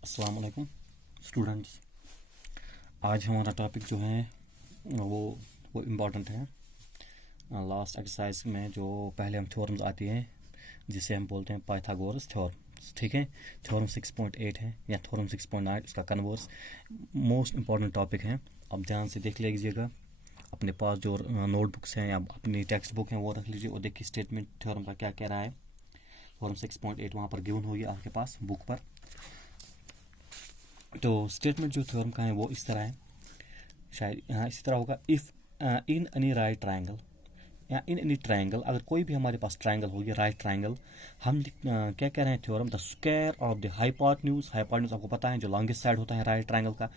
अस्सलाम वालेकुम स्टूडेंट्स। आज हमारा टॉपिक जो है वो इम्पॉर्टेंट है। लास्ट एक्सरसाइज में जो पहले हम थ्योरम्स आती हैं जिसे हम बोलते हैं पाइथागोरस थ्योरम, ठीक है। थ्योरम 6.8 है या थ्योरम 6.9, उसका कन्वर्स मोस्ट इम्पॉर्टेंट टॉपिक है। अब ध्यान से देख लीजिएगा, अपने पास जो नोटबुक्स हैं या अपनी टेक्स्ट बुक हैं वो रख लीजिए और देखिए स्टेटमेंट थ्योरम का क्या कह रहा है। थ्योरम 6.8 वहाँ पर गिवन होगी आपके पास बुक पर। तो स्टेटमेंट जो थ्योरम का है वो इस तरह है, शायद यहाँ इसी तरह होगा। If in any right triangle या इन एनी ट्रायंगल, अगर कोई भी हमारे पास ट्रायंगल होगी राइट ट्रायंगल, हम क्या कह रहे हैं theorem, the square of the hypotenuse, hypotenuse आपको पता है जो लॉन्गेस्ट साइड होता है राइट ट्रायंगल का,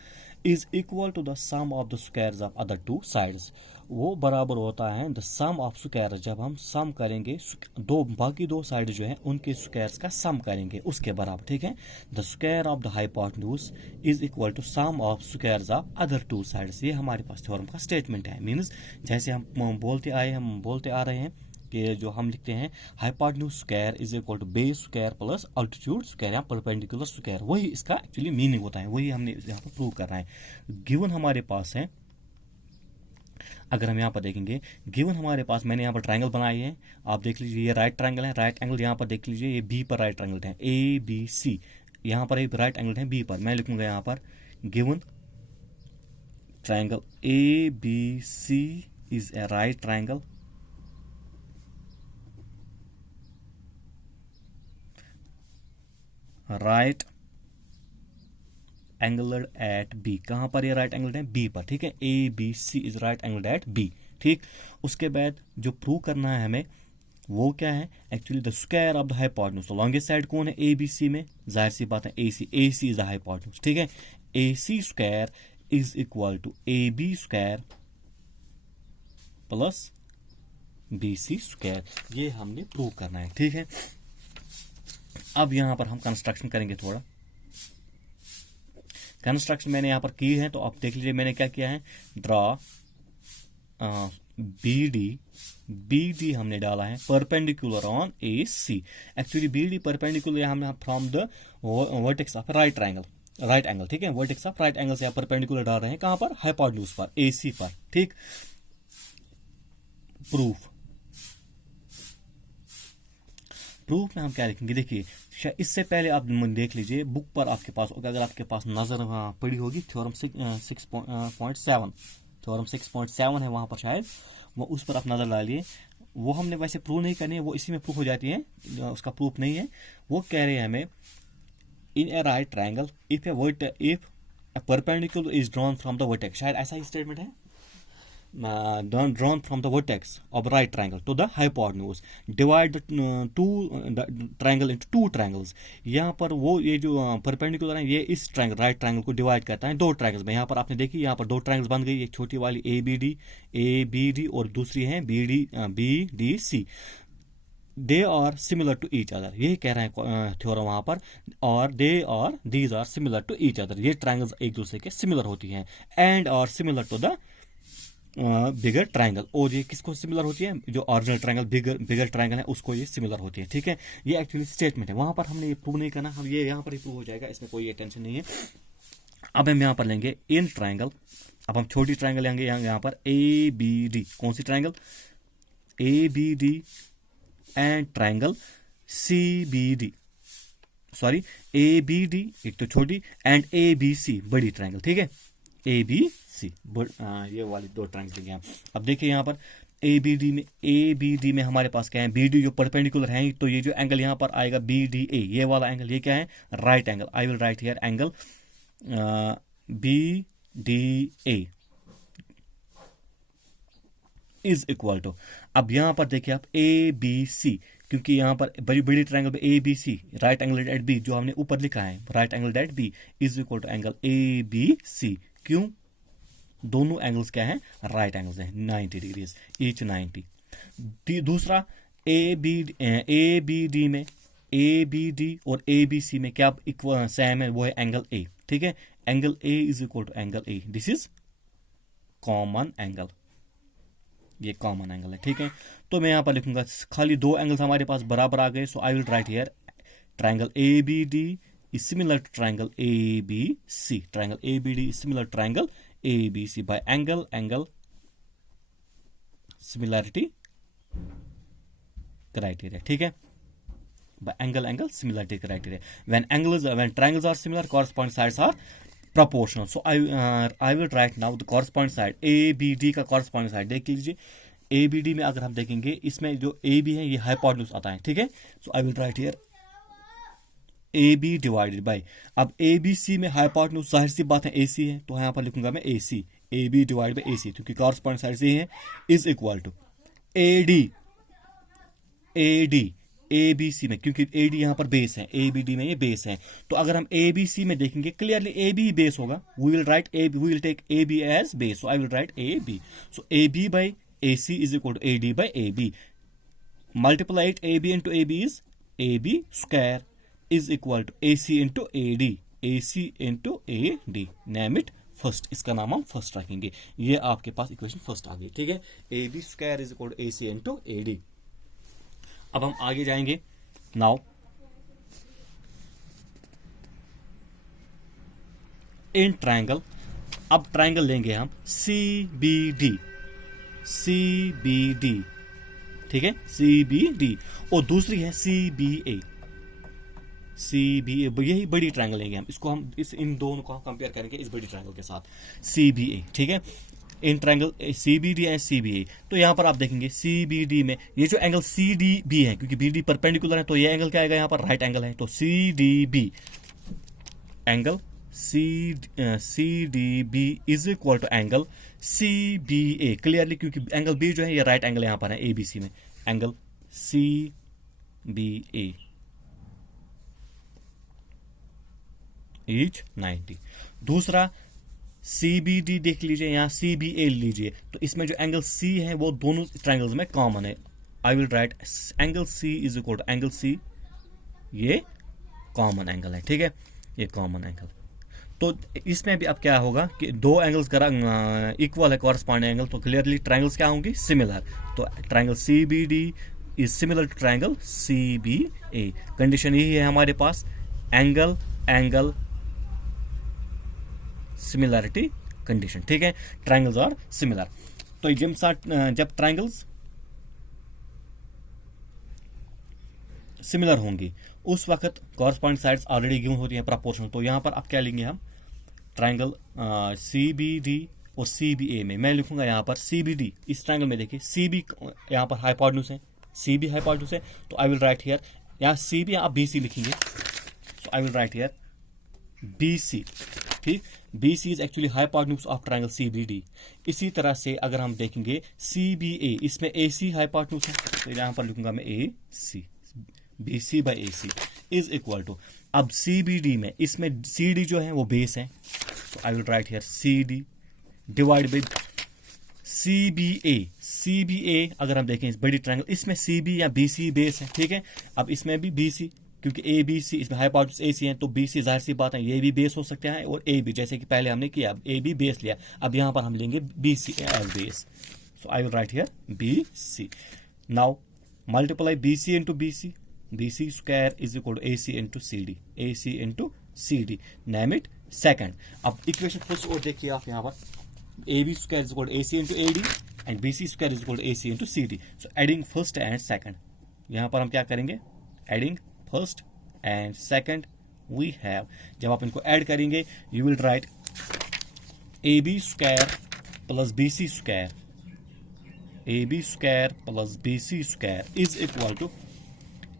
is equal to the sum of the squares of other two sides. वो बराबर होता है द सम ऑफ स्क्वायर, जब हम सम करेंगे दो बाकी दो साइड जो है उनके स्क्वायर्स का सम करेंगे उसके बराबर, ठीक है। The square of the hypotenuse is equal to sum of squares of other two sides. ये हमारे पास थ्योरम का स्टेटमेंट है। मीन्स जैसे हम बोलते आ रहे हैं कि जो हम लिखते हैं hypotenuse square is equal to base square plus altitude square या परपेंडिकुलर स्क्वायर, वही इसका एक्चुअली मीनिंग होता है, वही हमने यहाँ पर प्रूव कर रहा है। गिवन हमारे पास है, अगर हम यहाँ पर देखेंगे गिवन हमारे पास, मैंने यहाँ पर ट्रायंगल बनाई है, आप देख लीजिए ये राइट ट्रायंगल है। राइट एंगल यहाँ पर देख लीजिए, ये बी पर राइट ट्रायंगल है, ए बी सी। यहाँ पर एक राइट एंगल है बी पर, मैं लिखूंगा यहाँ पर given triangle A B C is a right triangle right angled at B. कहाँ पर ये राइट एंगल्ड है? बी पर, ठीक है। A B C is right angled at B, ठीक। उसके बाद जो प्रूव करना है हमें वो क्या है actually, the square of the hypotenuse. तो लॉन्गेस्ट साइड कौन है? ए बी सी में, जाहिर सी बात है A C is the hypotenuse, ठीक है। A C square is equal to A B square plus B C square, ये हमने प्रूव करना है, ठीक है। अब यहां पर हम कंस्ट्रक्शन करेंगे थोड़ा। कंस्ट्रक्शन मैंने यहाँ पर की है, तो आप देख लीजिए मैंने क्या किया है, ड्रॉ बी डी हमने डाला है perpendicular on A C. Actually B D perpendicular हमने from the vertex of right angle, ठीक है। वर्टेक्स ऑफ राइट एंगल से आप परपेंडिकुलर डाल रहे हैं, कहां पर? हाइपोटेन्यूज पर, ए सी पर, ठीक। प्रूफ में हम क्या लिखेंगे, देखिए इससे पहले आप देख लीजिए बुक पर आपके पास, अगर आपके पास नजर पड़ी होगी थ्योरम 6.7, थ्योरम 6.7 है वहां पर शायद, वो उस पर आप नजर डालिए। वो हमने वैसे प्रूव नहीं करनी है, वो इसी में प्रूफ हो जाती है, उसका प्रूफ नहीं है। वो कह रहे हैं हमें in a right triangle if a perpendicular is drawn from the vertex, शायद ऐसा ही स्टेटमेंट है, drawn from the vertex of right triangle to the hypotenuse, divide the triangle into two triangles। यहाँ पर वो ये जो परपेंडिकुलर है ये इस ट्रायंगल राइट ट्रायंगल को डिवाइड करता है दो ट्रायंगल्स में। यहाँ पर आपने देखी, यहाँ पर दो ट्रायंगल्स बन गई, एक छोटी वाली ए बी डी और दूसरी है B D C. They are similar to each other, ये कह रहे हैं थ्योरम वहां पर, और these are similar to each other, ये ट्रायंगल्स एक दूसरे के सिमिलर होती हैं। And are similar to the bigger triangle, और ये किसको सिमिलर होती है? जो ओरिजिनल ट्रायंगल बिगर ट्रायंगल है उसको ये सिमिलर होती है, ठीक है। ये एक्चुअली स्टेटमेंट है, वहां पर हमने ये प्रूव नहीं करना, हम ये यहाँ पर ही प्रूव हो जाएगा, इसमें कोई टेंशन नहीं है। अब हम यहाँ पर लेंगे इन ट्रायंगल, अब हम छोटी ट्रायंगल लेंगे यहाँ पर ए बी डी। कौन सी triangle? A B D and triangle C B D, sorry A B D एक तो छोटी एंड ए बी सी बड़ी ट्रायंगल, ठीक है। ए बी सी ये वाली दो ट्रायंगल लेंगे हम। अब देखिए यहाँ पर ए बी डी में हमारे पास क्या है, बी डी जो परपेंडिकुलर है, तो ये जो एंगल यहाँ पर आएगा बी डी ए, ये वाला एंगल, ये क्या है? Right angle. I will write here angle B D A is equal to, अब यहाँ पर देखिए आप ए बी सी, क्योंकि यहाँ पर बड़ी बड़ी ट्रायंगल पे A B C, right angle at B जो हमने ऊपर लिखा है right angle at B is equal to angle A B C. क्यों? दोनों एंगल्स क्या हैं? राइट एंगल्स हैं, 90 डिग्रीज ईच 90। दूसरा ए बी डी में, ए बी डी और ए बी सी में क्या इक्वल सेम है? वो है एंगल ए, ठीक है। Angle A is equal to angle A, this is common angle, ये कॉमन एंगल है, ठीक है। तो मैं यहाँ पर लिखूंगा खाली दो एंगल्स हमारे पास बराबर आ गए, so I will write here triangle A B D is similar to triangle ABC. Triangle ABD is similar to triangle ABC by angle similarity criteria. ठीक है, by angle similarity criteria. When triangles are similar, corresponding sides are proportional. So I will write now the corresponding side. ABD का corresponding side देख लीजिए. ABD में अगर हम देखेंगे, इसमें जो AB है ये हाइपोटेन्यूज आता है. ठीक है, so I will write here AB divided by, अब ABC में हाइपोटेन्यूज जाहिर सी बात है AC है, तो यहाँ पर लिखूंगा मैं AC, AB divide by AC, क्योंकि कॉरस्पॉन्डिंग साइड से है, is equal to AD ABC में, क्योंकि AD यहाँ पर बेस है, ABD में ये बेस है, तो अगर हम ABC में देखेंगे क्लियरली AB बेस होगा. We will take AB as base, so I will write AB. So AB by AC is equal to AD by AB. Multiply it, AB into AB is AB square is equal to AC into AD. AC into AD. Name it first. इसका नाम हम first रखेंगे. ये आपके पास equation first आ गई. ठीक है, AB square is equal to AC into AD. अब हम आगे जाएंगे. Now in triangle, अब ट्राइंगल लेंगे हम CBD. ठीक है, CBD, और दूसरी है CBA. यही बड़ी ट्रायंगल लेंगे हम, इसको हम इन दोनों को कंपेयर करेंगे इस बड़ी ट्रायंगल के साथ, CBA. ठीक है, in triangle CBD and CBA. तो यहां पर आप देखेंगे CBD में ये जो एंगल CDB है, क्योंकि BD परपेंडिकुलर है, तो ये एंगल क्या आएगा, यहाँ पर राइट एंगल है, तो CDB angle CDB is equal to angle CBA. Clearly, क्योंकि एंगल B जो है ये राइट एंगल यहाँ पर है ABC में, एंगल CBA इज 90. दूसरा CBD देख लीजिए, यहाँ CBA लीजिए, तो इसमें जो एंगल C है वो दोनों ट्रायंगल्स में कॉमन है. I will write angle C is equal to angle C, ये कॉमन एंगल है. ठीक है, ये कॉमन एंगल. तो इसमें भी अब क्या होगा कि दो एंगल्स का इक्वल है कॉरस्पॉन्डिंग एंगल, तो क्लियरली ट्रायंगल्स क्या होंगे, सिमिलर. तो triangle CBD is similar to triangle CBA. Condition यही है हमारे पास, एंगल सिमिलरिटी कंडीशन. ठीक है, ट्रायंगल्स आर सिमिलर. तो जब ट्रायंगल्स सिमिलर होंगी उस वक्त कॉरस्पॉन्डिंग साइड्स ऑलरेडी गिवन होती हैं प्रोपोर्शनल. तो यहां पर अब क्या लेंगे हम, ट्रायंगल CBD और CBA में मैं लिखूंगा यहाँ पर CBD. इस ट्रायंगल में देखिए CB यहाँ पर हाइपोटेन्यूज है, CB हाइपोटेन्यूज है, तो आई विल राइट हियर, यहाँ CB आप BC लिखेंगे, so I will write here BC. ठीक, BC is actually hypotenuse of triangle CBD. इसी तरह से अगर हम देखेंगे CBA, इसमें AC हाइपोटेन्यूज है, तो यहाँ पर लिखूंगा मैं AC, BC by AC is equal to, अब CBD में इसमें CD जो है वो बेस है, so I will write here CD divide by CBA. अगर हम देखें इस बड़ी ट्रायंगल, इसमें CB या BC बेस है. ठीक है, अब इसमें भी BC, क्योंकि ABC इसमें हाइपोटेन्यूज AC है, तो BC जाहिर सी बात है ये भी बेस हो सकता है, और AB जैसे कि पहले हमने किया, AB बेस लिया, अब यहाँ पर हम लेंगे BC as base, so I will write here BC. Now multiply BC into BC square is equal to AC into CD. Name it second. अब इक्वेशन फर्स्ट और देखिए आप, यहाँ पर AB square is equal to AC into AD and BC square is equal to AC into CD. So adding first and second, यहाँ पर हम क्या करेंगे, adding first and second we have. जब आप इनको ऐड करेंगे you will write AB square plus BC square is equal to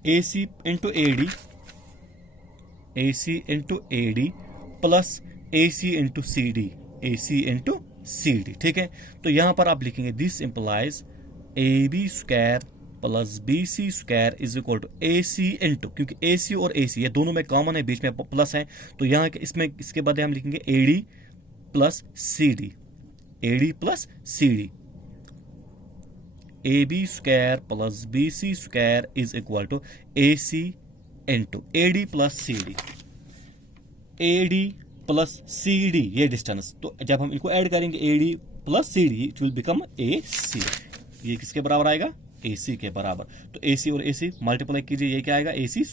AC into AD plus AC into CD. ठीक है, तो यहां पर आप लिखेंगे this implies AB square plus BC square is equal to AC into, क्योंकि AC और AC ये दोनों में कॉमन है, बीच में प्लस है, तो यहाँ इसमें इसके बाद हम लिखेंगे AD plus CD. AB square plus BC square is equal to AC into AD plus CD, ये डिस्टेंस. तो जब हम इनको ऐड करेंगे AD plus CD it will become AC. ये किसके बराबर आएगा, AC के बराबर. तो AC और AC मल्टीप्लाई कीजिए, ये क्या आएगा, AC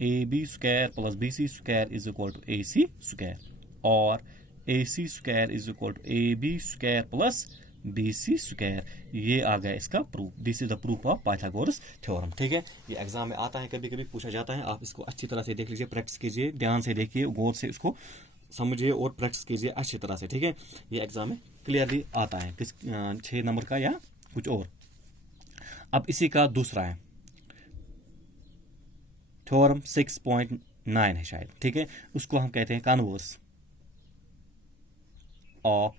A B square plus B C square is equal to A C square, और A C square is equal to A B square plus B C square. ये आ गया इसका proof. This is the proof of Pythagoras theorem. ठीक है, ये exam में आता है, कभी कभी पूछा जाता है। आप इसको अच्छी तरह से देख लीजिए, प्रैक्टिस कीजिए, ध्यान से देखिए, गौर से इसको समझिए और प्रैक्टिस कीजिए अच्छी तरह से। ठीक है, ये एग्जाम में क्लियरली आता है, किस 6 नंबर का या कुछ और। अब इसी का दूसरा है थ्योरम 6.9 है शायद। ठीक है, उसको हम कहते हैं converse of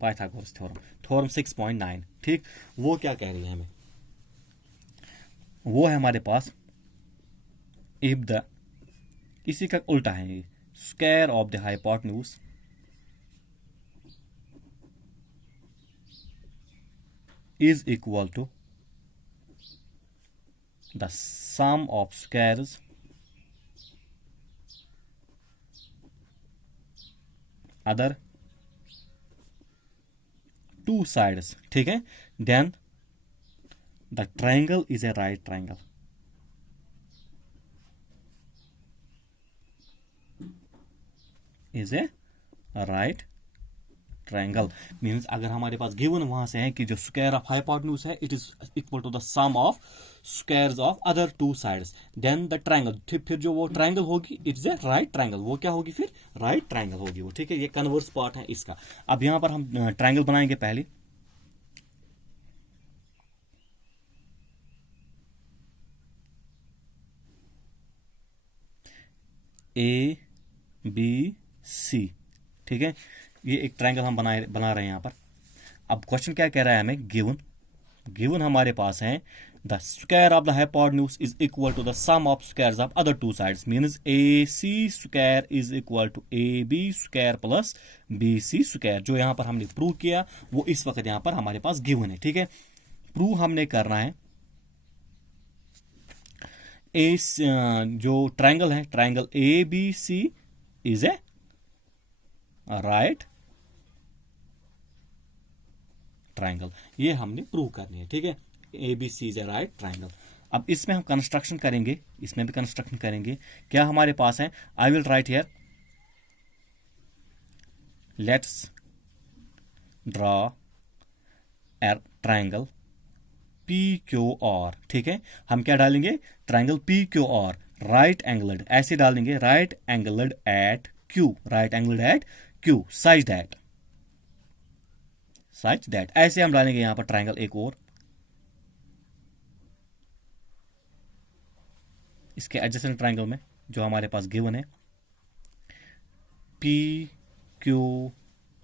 Pythagoras theorem, theorem 6.9। ठीक, वो क्या कह रही है हमें, वो है हमारे पास इफ द, इसी का उल्टा है, square of the hypotenuse is equal to the sum of squares other two sides। ठीक है, then the triangle is a right triangle। is a right triangle means अगर हमारे पास गिवन वहां से है कि जो स्क्वायर ऑफ हाइपोटेन्यूज है it is equal to the sum of squares of other two sides, then the triangle, फिर जो वो ट्रायंगल होगी it is a right triangle. वो क्या होगी फिर, राइट ट्रायंगल होगी वो। ठीक है, ये कन्वर्स पार्ट है इसका। अब यहां पर हम ट्रायंगल बनाएंगे पहले। ए बी सी, ठीक है, ये एक ट्रायंगल हम बना रहे हैं यहाँ पर। अब क्वेश्चन क्या कह रहा है हमें, गिवन हमारे पास है the square of the hypotenuse is equal to the sum of squares of other two sides, means A C square is equal to A B square plus B C square. जो यहाँ पर हमने prove किया वो इस वक्त यहाँ पर हमारे पास गिवन है। ठीक है, प्रूव हमने करना है जो ट्रायंगल है, triangle A B C is a right triangle, ये हमने प्रूव करनी है। ठीक है, A B C is a right triangle. अब इसमें हम कंस्ट्रक्शन करेंगे, इसमें भी कंस्ट्रक्शन करेंगे। क्या हमारे पास है, I will write here, let's draw a triangle P Q R. ठीक है, हम क्या डालेंगे, triangle P Q R right angled, ऐसे डालेंगे, right angled eight Q, right angled eight Q, size that, ऐसे हम डालेंगे यहां पर ट्रायंगल एक और। इसके एडजेसेंट ट्रायंगल में जो हमारे पास गिवन है पी क्यू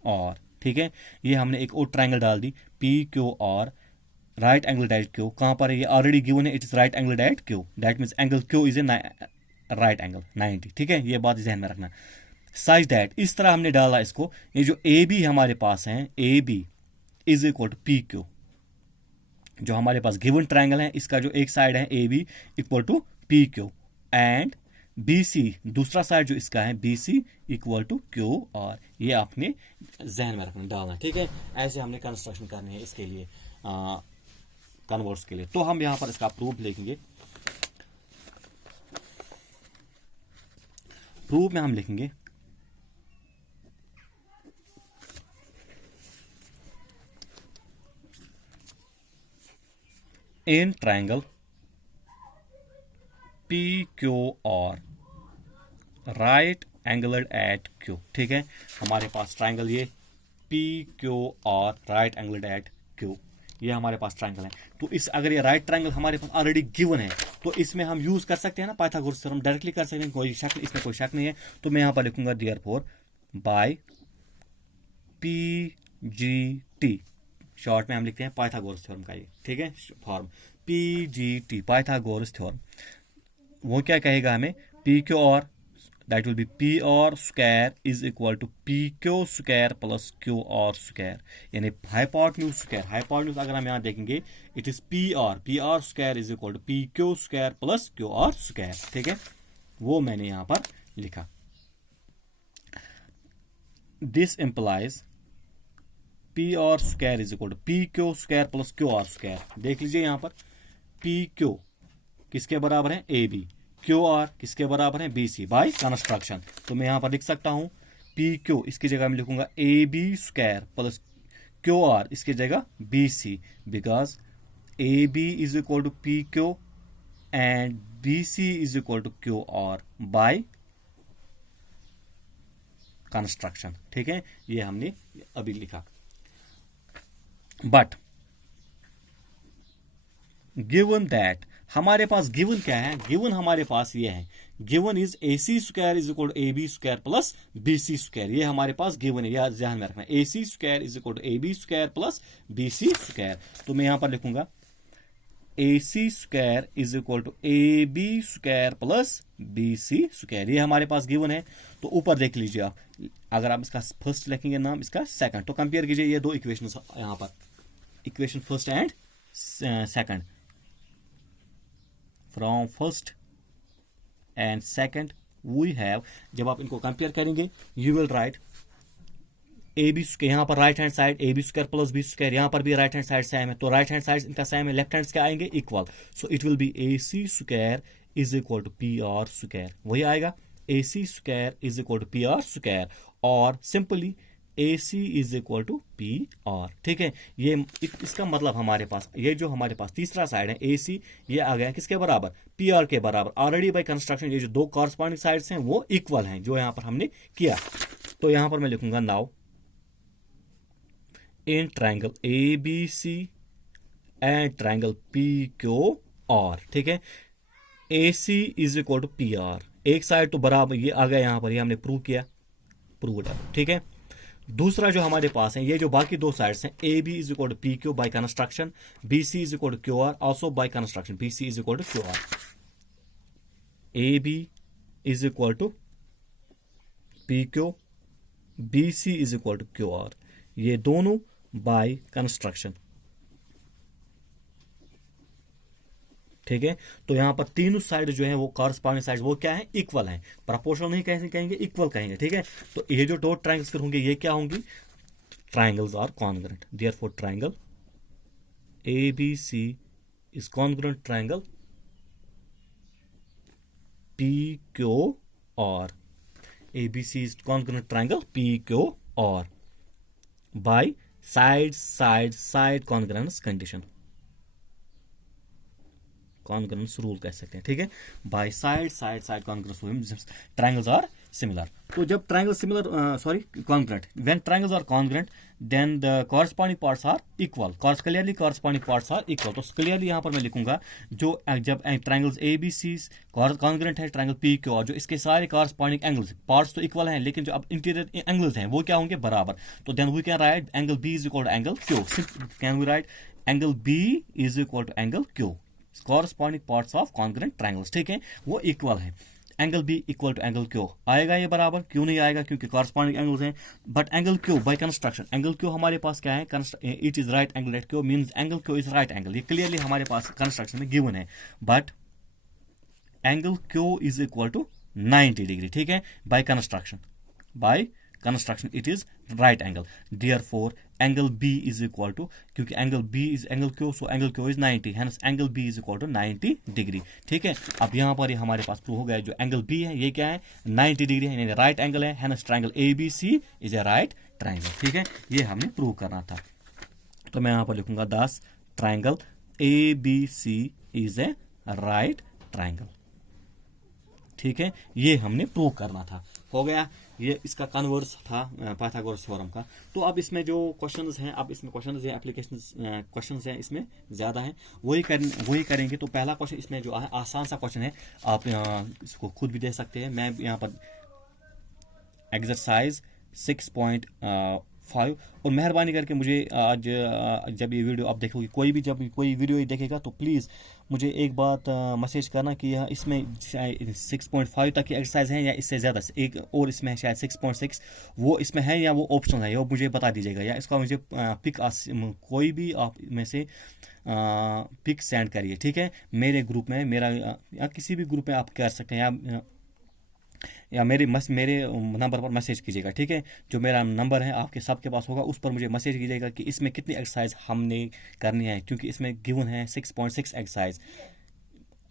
आर। ठीक है, ये हमने एक और ट्रायंगल डाल दी, P Q R right angle at Q. कहां पर है, ये ऑलरेडी गिवन है, it is right angle at Q, that means angle Q is a right angle 90। ठीक है, ये बात ध्यान में रखना। साइज दैट, इस तरह हमने डाला इसको, ये जो ए बी हमारे पास है, A B is equal to P Q, जो हमारे पास गिवन ट्रायंगल है, इसका जो एक साइड है A B equal to P Q, and B C दूसरा साइड जो इसका है B C equal to Q R. ये आपने जहन में रखना, डालना। ठीक है, ऐसे हमने कंस्ट्रक्शन करनी है इसके लिए, कन्वर्स के लिए। तो हम यहां पर इसका प्रूफ लिखेंगे। प्रूफ में हम लिखेंगे in triangle P Q R right angled eight Q. ठीक है, हमारे पास ट्रायंगल ये P Q R right angled eight Q, ये हमारे पास ट्रायंगल है। तो इस अगर ये राइट ट्रायंगल हमारे पास ऑलरेडी गिवन है तो इसमें हम यूज कर सकते हैं ना पाइथागोरस थ्योरम, डायरेक्टली कर सकते हैं, कोई शक, इसमें कोई शक नहीं है। तो मैं यहां पर लिखूंगा therefore by P G T, short में हम लिखते हैं पाइथागोरस थ्योरम का ये। ठीक है, form P G T, Pythagoras theorem. वो क्या कहेगा हमें, P Q R that will be P R square is equal to P Q square plus Q R square, यानी हाइपोटेन्यूज स्क्वायर। हाइपोटेन्यूज अगर हम यहां देखेंगे it is P R square is equal to P Q square plus Q R square. ठीक है, वो मैंने यहां पर लिखा। This implies P R square is equal to P Q square plus Q R square. देख लीजिए यहाँ पर पी क्यू किसके बराबर है, ए बी, क्यू आर किसके बराबर है, बी सी बाई कंस्ट्रक्शन। तो मैं यहाँ पर लिख सकता हूँ पी क्यू इसकी जगह मैं लिखूंगा A B square plus Q R इसकी जगह B C, because A B is equal to P Q and B C is equal to Q R by construction. ठीक है, ये हमने अभी लिखा। बट गिवन दैट, हमारे पास गिवन क्या है, गिवन हमारे पास ये है, given is A C square is equal to A B square plus B C square. ये हमारे पास गिवन है, यह ध्यान में रखना, A C square is equal to A B square plus B C square. तो मैं यहां पर लिखूंगा A C square is equal to A B square plus B C square. ये हमारे पास गिवन है। तो ऊपर देख लीजिए आप, अगर आप इसका फर्स्ट लिखेंगे नाम, इसका सेकंड, तो कंपेयर कीजिए ये दो इक्वेशन यहां पर, equation first and second. From first and second we have, जब आप इनको कंपेयर करेंगे you will write A B square, यहाँ पर right hand side A B square plus B square, यहाँ पर भी राइट हैंड साइड सेम है, तो राइट हैंड साइड इनका सेम है, लेफ्ट हैंड क्या आएंगे, equal. So it will be A C square is equal to P R square, वही आएगा A C square is equal to P R square, और simply A C is equal to P R. ठीक है, ये इसका मतलब हमारे पास ये जो हमारे पास तीसरा साइड है ए सी, ये आ गया किसके बराबर, पी आर के बराबर। ऑलरेडी बाय कंस्ट्रक्शन ये जो दो कॉरस्पॉन्डिंग साइड्स हैं वो इक्वल हैं, जो यहां पर हमने किया। तो यहां पर मैं लिखूंगा now in triangle A B C and triangle P Q R. ठीक है, A C is equal to P R, एक साइड तो बराबर ये आ गया यहां पर, ये हमने प्रूव किया, प्रूव। ठीक है, दूसरा जो हमारे पास है, ये जो बाकी दो साइड्स हैं, A B is equal to P Q by construction, B C is equal to Q R also by construction, B C is equal to Q R, A B is equal to P Q, B C is equal to Q R, ये दोनों by construction. ठीक है, तो यहां पर तीनों side जो है वो कॉरस्पॉन्डिंग साइड वो क्या है, इक्वल है, प्रोपोर्शनल नहीं कहेंगे, इक्वल कहेंगे। ठीक है, तो ये जो दो ट्रायंगल्स होंगे ये क्या होंगी, triangles are congruent, therefore triangle A B C is congruent triangle P Q R, A B C is congruent triangle P Q R by side side side congruence condition, congruence rule कह सकते हैं। ठीक है, by side side side congruence triangles are similar. तो जब triangle similar congruent, when triangles are congruent then the corresponding parts are equal, clearly corresponding parts are equal. तो clearly यहां पर मैं लिखूंगा जो जब triangles A B C congruent है ट्रायंगल पी क्यू और जो इसके सारे कॉरस्पॉन्डिंग एंगल्स पार्ट्स तो इक्वल हैं, लेकिन जो अब इंटीरियर एंगल्स हैं वो क्या होंगे, बराबर। तो then we can write angle B is equal to angle Q, can we write angle B is equal to angle Q, corresponding parts of congruent triangles. ठीक है, वो इक्वल है, angle B equal to angle Q आएगा, ये बराबर क्यों नहीं आएगा, क्योंकि कॉरस्पॉन्डिंग एंगल्स हैं। But angle Q by construction, angle Q हमारे पास क्या है, it is right angle at Q means angle Q is right angle, ये क्लियरली हमारे पास कंस्ट्रक्शन में गिवन है। But angle Q is equal to 90 degree. ठीक है, by construction it is right angle, therefore angle B is equal to, क्योंकि angle B is angle Q, so angle Q is 90, hence angle B is equal to 90 degree. ठीक है, अब यहां पर ये हमारे पास प्रूव हो गया, जो एंगल बी है ये क्या है, 90 डिग्री है, यानी राइट एंगल है, hence triangle A B C is a right triangle. ठीक है, ये हमने प्रूव करना था। तो मैं यहां पर लिखूंगा 10 triangle A B C is a right triangle. ठीक है, ये हमने प्रूव करना था, हो गया। ये इसका कन्वर्स था पाइथागोरस थ्योरम का। तो अब इसमें जो क्वेश्चंस हैं, अब इसमें क्वेश्चंस हैं, एप्लीकेशंस क्वेश्चंस हैं इसमें ज़्यादा हैं, वही करेंगे। तो पहला क्वेश्चन इसमें जो है आसान सा क्वेश्चन है, आप इसको खुद भी दे सकते हैं। मैं यहाँ पर एक्सरसाइज 6.5, और मेहरबानी करके मुझे आज जब ये वीडियो आप देखोगे, कोई भी जब कोई वीडियो देखेगा तो प्लीज़ मुझे एक बात मैसेज करना कि इसमें 6.5 तक की एक्सरसाइज है या इससे ज़्यादा, एक और इसमें शायद 6.6 वो इसमें है या वो ऑप्शन है, वो मुझे बता दीजिएगा, या इसका मुझे पिक कोई भी आप में से पिक सेंड करिए। ठीक है, मेरे ग्रुप में, मेरा या किसी भी ग्रुप में आप कर सकते हैं, या या मेरे नंबर पर मैसेज कीजिएगा, ठीक है। जो मेरा नंबर है आपके सबके पास होगा, उस पर मुझे मैसेज कीजिएगा कि इसमें कितनी एक्सरसाइज हमने करनी है, क्योंकि इसमें गिवन है 6.6 एक्सरसाइज।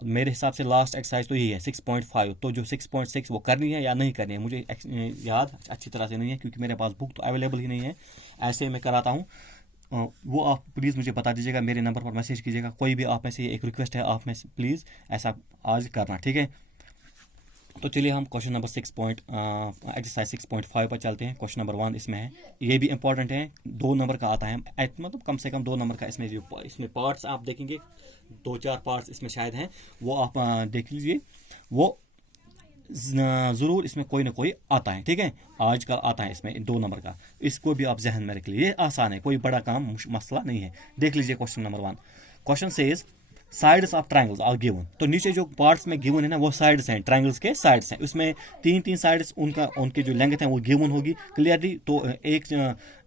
मेरे हिसाब से लास्ट एक्सरसाइज तो यही है 6.5, तो जो 6.6 वो करनी है या नहीं करनी है मुझे याद अच्छी तरह से नहीं है, क्योंकि मेरे पास बुक तो अवेलेबल ही नहीं है, ऐसे मैं कराता हूँ। वो आप प्लीज़ मुझे बता दीजिएगा, मेरे नंबर पर मैसेज कीजिएगा। कोई भी आप में से एक रिक्वेस्ट है, आप में से प्लीज़ ऐसा आज करना, ठीक है। तो चलिए हम क्वेश्चन नंबर एक्सरसाइज 6.5 पर चलते हैं। क्वेश्चन नंबर 1 इसमें है, ये भी इंपॉर्टेंट है, 2 नंबर का आता है, मतलब कम से कम 2 नंबर का। इसमें पार्ट्स आप देखेंगे, 2-4 पार्ट्स इसमें शायद हैं, वो आप देख लीजिए। वो ज़रूर इसमें कोई ना कोई आता है, ठीक है। आज का आता है इसमें 2 नंबर का, इसको भी आप जहन में रख लीजिए। आसान है, कोई बड़ा काम मसला नहीं है। देख लीजिए question number 1। Question says sides of triangles are given. तो नीचे जो पार्ट्स में गिवन है ना, वो साइड्स हैं, ट्रायंगल्स के साइड्स हैं। उसमें 3-3 साइड्स, उनकी जो लेंथ है वो गिवन होगी क्लियरली। तो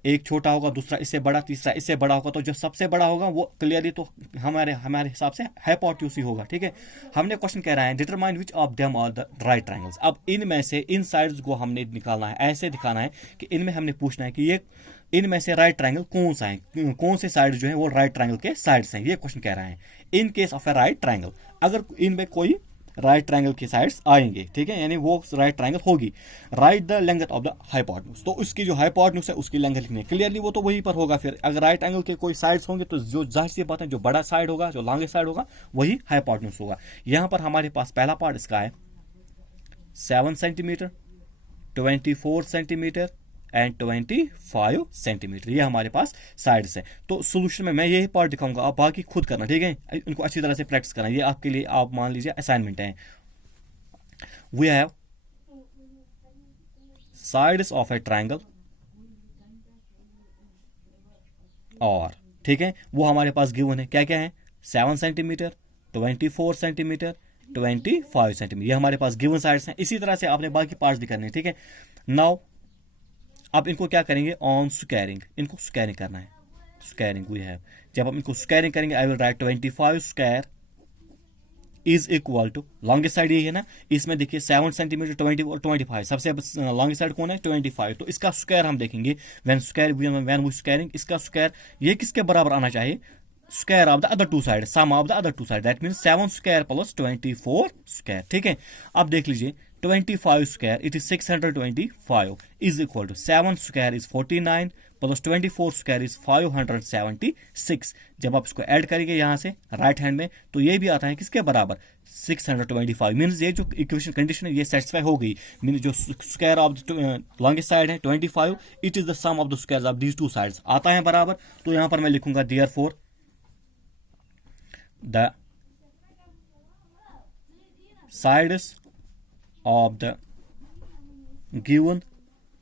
एक छोटा होगा, दूसरा इससे बड़ा, तीसरा इससे बड़ा होगा। तो जो सबसे बड़ा होगा वो क्लियरली तो हमारे हिसाब से हाइपोटेन्यूज ही होगा, ठीक है। हमने क्वेश्चन कह रहा है determine which of them are the right triangles. अब इनमें से इन साइड्स को हमने निकालना है, ऐसे दिखाना है कि इनमें हमने पूछना है कि ये इनमें से राइट ट्रायंगल कौन सा है, कौन से साइड जो है वो राइट ट्रायंगल के साइड्स हैं, ये क्वेश्चन कह रहा है। In case of A right triangle, अगर इनमें कोई राइट ट्रायंगल के साइड्स आएंगे, ठीक है, यानी वो राइट ट्रायंगल होगी। Right the length of the hypotenuse, तो उसकी जो हाइपोटेन्यूज है उसकी लेंथ लिखनी है क्लियरली, वो तो वहीं पर होगा। फिर अगर राइट एंगल के कोई साइड्स होंगे तो जो जाहिर सी बात है, जो बड़ा साइड होगा, जो लॉन्गेस्ट साइड होगा, वही हाइपोटेन्यूज होगा। यहाँ पर हमारे पास पहला पार्ट इसका है 7 सेंटीमीटर, 24 सेंटीमीटर एंड 25 सेंटीमीटर, ये हमारे पास साइड्स है। तो सोल्यूशन में मैं यही पार्ट दिखाऊंगा, आप बाकी खुद करना, ठीक है। इनको अच्छी तरह से प्रैक्टिस करना, ये आपके लिए, आप मान लीजिए असाइनमेंट है। We have sides of a triangle और, ठीक है, वो हमारे पास गिवन है, क्या क्या है, 7 सेंटीमीटर, 24 सेंटीमीटर, 25 सेंटीमीटर, ये हमारे पास गिवन साइड्स हैं। इसी तरह से आपने बाकी पार्ट्स भी करने हैं, ठीक है। नाउ अब इनको क्या करेंगे, ऑन स्क्वायरिंग, इनको स्क्वायरिंग करना है। स्क्वायरिंग वी हैव, जब हम इनको स्क्वायरिंग करेंगे, I will write 25 square is equal to, longest side यही है ना, इसमें देखिए 7 सेंटीमीटर, 20 और 25, सबसे लॉन्गेस्ट साइड कौन है, 25। तो इसका स्क्वायर हम देखेंगे, व्हेन वी स्क्वायरिंग, इसका स्क्वायर ये किसके बराबर आना चाहिए, square of the other two side, sum of the other two side, that means 7 square plus 24 square, ठीक है। अब देख लीजिए 25 square, it is 625 is equal to 7 square is 49 plus 24 square is 576। जब आप इसको ऐड करेंगे यहाँ से राइट हैंड में, तो ये भी आता है किसके बराबर, 625। मीन्स ये जो इक्वेशन कंडीशन है ये सेटिस्फाई हो गई। मीन जो square of the longest side है 25, it is the sum of the squares of these two sides, आता है बराबर। तो यहाँ पर मैं लिखूंगा therefore the sides of the given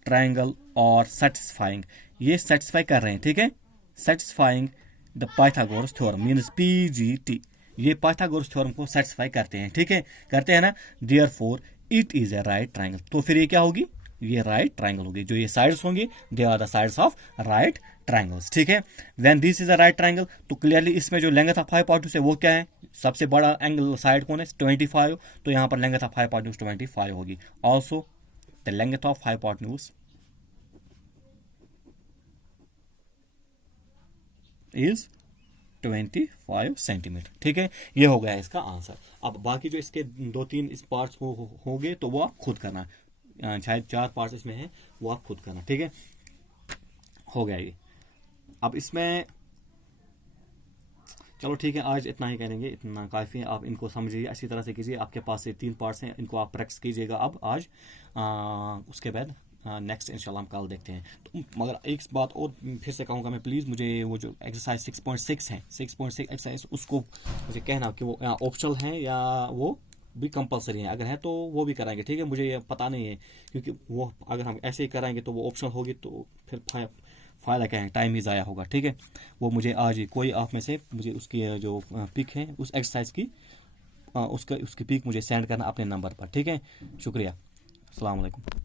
triangle or satisfying, ये satisfy कर रहे हैं, ठीक है। satisfying the Pythagoras theorem means PGT, ये Pythagoras theorem को satisfy करते हैं, ठीक है, करते हैं ना। therefore it is a right triangle, तो फिर ये क्या होगी, ये राइट ट्राइंगल होगी। जो ये साइड्स होंगी they are the sides of right triangles, ठीक है। When this is a right triangle, तो क्लियरली इसमें जो लेंथ ऑफ हाइपोटेन्यूज है वो क्या है, सबसे बड़ा एंगल साइड कौन है, 25। तो यहाँ पर लेंथ ऑफ हाइपोटेन्यूज 25 होगी। Also the length of hypotenuse is 25 centimetre, ठीक है। ये हो गया इसका आंसर। अब बाकी जो इसके 2-3 इस पार्ट्स हो गए, तो वो आप खुद करना, शायद 4 पार्ट्स इसमें हैं, वो आप खुद करना, ठीक है। हो गया ये। अब इसमें चलो ठीक है, आज इतना ही करेंगे, इतना काफ़ी है। आप इनको समझिए, अच्छी तरह से कीजिए। आपके पास से 3 पार्ट्स हैं, इनको आप प्रैक्टिस कीजिएगा अब आज। उसके बाद नेक्स्ट इंशाल्लाह हम कल देखते हैं। तो मगर एक बात और फिर से कहूँगा मैं, प्लीज़ मुझे वो जो एक्सरसाइज 6.6 है, 6.6 एक्सरसाइज, उसको मुझे कहना कि वो ऑप्शनल है या वो भी कंपलसरी है। अगर है तो वो भी कराएंगे, ठीक है। मुझे ये पता नहीं है, क्योंकि वो अगर हम ऐसे ही कराएंगे तो वो ऑप्शनल होगी, तो फिर फ़ायदा क्या है, टाइम ही ज़ाया होगा, ठीक है। वो मुझे आज ही कोई आप में से मुझे उसकी जो पिक है उस एक्सरसाइज की, उसकी पिक मुझे सेंड करना अपने नंबर पर, ठीक है। शुक्रिया, अस्सलाम वालेकुम।